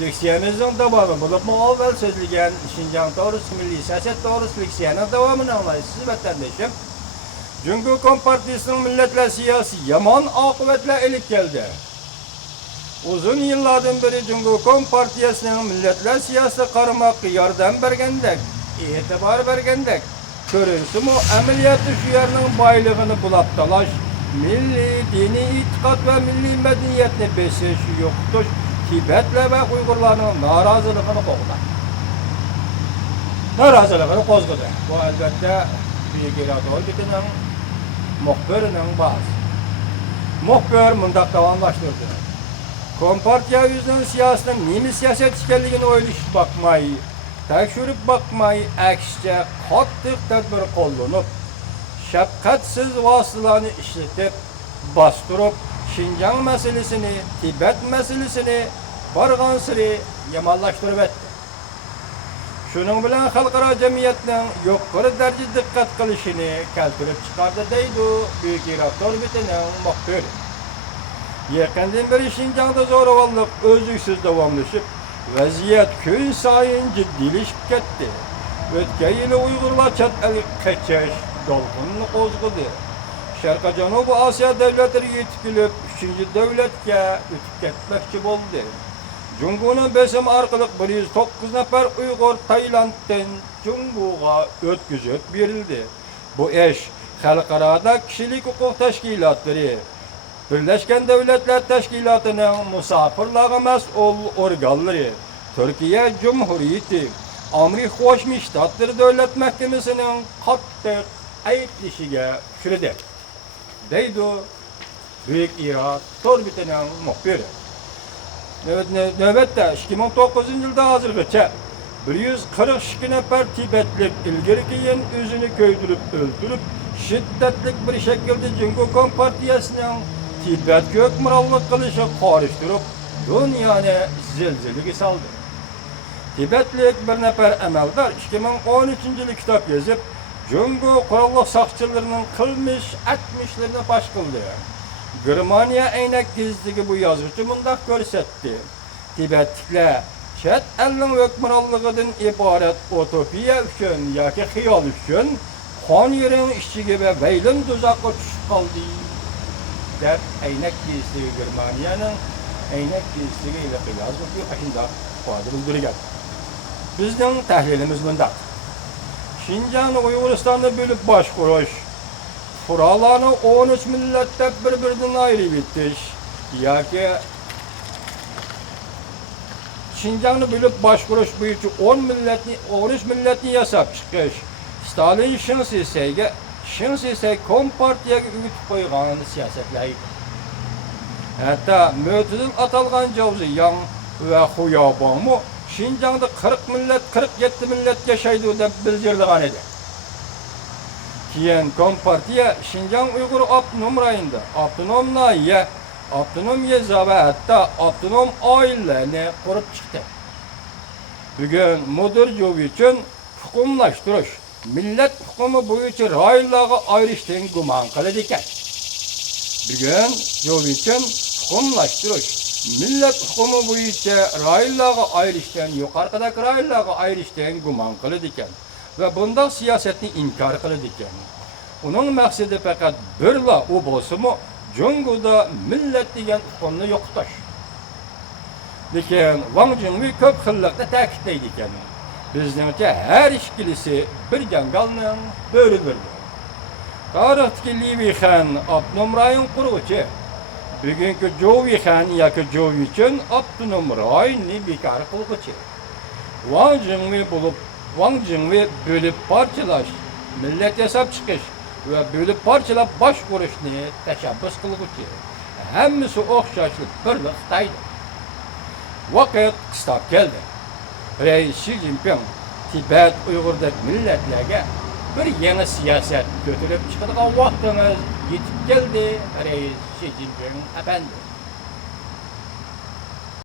Leksiyemizin devamı bulup mu evvel sözlügen Şinjan doğrusu milli siyaset doğrusu leksiyenin devamını anlayışsız vatandaşım. Çünkü Kompartiyasının milletle siyasi yaman akıbetle elip geldi. Uzun yıllardan beri Cumhuriyet Kompartiyasının milletle siyasi karmak yardım bergendek, itibar bergendek, görünsü mu ameliyatı şu yerinin baylığını bulap dalaş, milli, dini itikat ve milli medeniyetini besiş yoktuş, Tibet'le ve Uygurların narazılığını kovdu. Narazılığını kozgudu. Bu elbette büyük iradol bitinin muhbirinin bazı. Muhbir mındak davamlaştırdı. Kompartiya yüzünün siyasetinin nemi siyaset işgalliğini oyluşup bakmayı, tekşürüp bakmayı ekşice kattık tedbir kollunup, şefkatsiz vasıtalarını işletip, bastırıp, Şinjan meselesini, Tibet meselesini bargan sırı yamallaştırıp etti. Şunun bilen halkara cemiyetinin yukarı derece dikkat kılışını keltirip çıkardı deydi büyük iraktör bitinin muhbiri. Yakından beri Şinjan'da zoravallık özlüksüz devamlaşıp, vaziyet gün sayın ciddileşip gitti. Ötken yılı Uygurlar çat el kaçış dolgununu kozgudu. Şarkı Canubu Asya devletleri yetkilip, 3. devletke ötüp gitmekçi oldu. Cumhur'un besim arkalık 109 nefer Uygur Tayland'dan Cumhur'a ötküzüp verildi. Bu iş halkarada kişilik hukuk teşkilatları, Birleşken Devletler Teşkilatı'nın misafirliğe mesul organları, Türkiye Cumhuriyeti, Amerika Birleşmiş Ştatları Devlet Mahkemesi'nin kattık ayıplışıge şürede. Deydi Büyük İrak Torbiti'nin muhbiri. Nöbette 2009 yılda hazırlıkça 142 nefer Tibetlik ilgirikiyen özünü köydürüp öldürüp şiddetlik bir şekilde Cumhuriyet Kompartiyası'nın Tibet kökmürallık kılışı karıştırıp dünyaya zilziligi saldı. Tibetlik bir nefer emeldar 2013 yılı kitap yazıp Cumhuriyet Kurallı sakçılarının kılmış etmişlerini baş kıldı. Germaniya aynak gizligi bu yazıcı mındak görsetti. Tibetlikler çet elin hükmürallığından ibaret utopiya üçün yoki xiyol üçün xon yerin işçigi ve veylin tuzakka tushib qoldi deb aynak gizligi Germaniyanın aynak gizligi ile yazıcı aşında ifade bildirgan. Bizning tahlilimiz mındak. Şinjan'ı Uyguristan'da bölüp baş kuruş, Furalarını 13 millette birbirinden ayrı bitiş, yoki Şinjan'ı bölüp baş kuruş boyunca 13 milletni yasap çıkış, Stalin şın sesege Kompartiyaga ümitip koygan siyasetlaydı. Hatta Mötüdül atalgan Cavzi Yang ve Huyabanmu Şinjan'da 47 millet yaşaydı deb bildirdigan edi. Keyin Kompartiya Şinjan Uygur Abdunum rayonida Abdunum nahiye, Abdunum yeza ve hatta Abdunum oilalarini kurup çıktı. Bugün Mudir Jovi için hukumlaştırış, millet hukumu boyunca rayonlarga ayrıştığını guman kılıdı ekan. Bugün Jovi için hukumlaştırış, millet hukumu boyunca rayonlarga ayrıştığını, yukarıdaki rayonlarga ayrıştığını guman kılıdı ekan. Ve bunda siyasetini inkar kılıdı ekan. Onun maksidi fakat birla o bolsumu Cumhurda millet degan hukumni yo'qotish. Lekin Wang Jingwei ko'p xillikda ta'kidlaydi ekan. Bizningcha har ikkilisi bir jangalning bo'ri-bir. Tarixdagi Li Weixan Abdunum rayon quruvchi, bugungi Zhou Weixan yoki Zhou uchun Abdunum rayonni bekor qiluvchi. Wang Jingwei bölüp parçalaş, millet yasap çıkış ve bölüp parçalap baş kuruşunu teşebbüs kılıgıcı. Hemmisi okşaşlık birlik Xitaydı. Vakit kıstap geldi. Reis Xi Jinping Tibet Uygur'daki milletlerge bir yeni siyaset götürüp çıkıdığın vaktimiz yetip geldi Reis Xi Jinping efendi.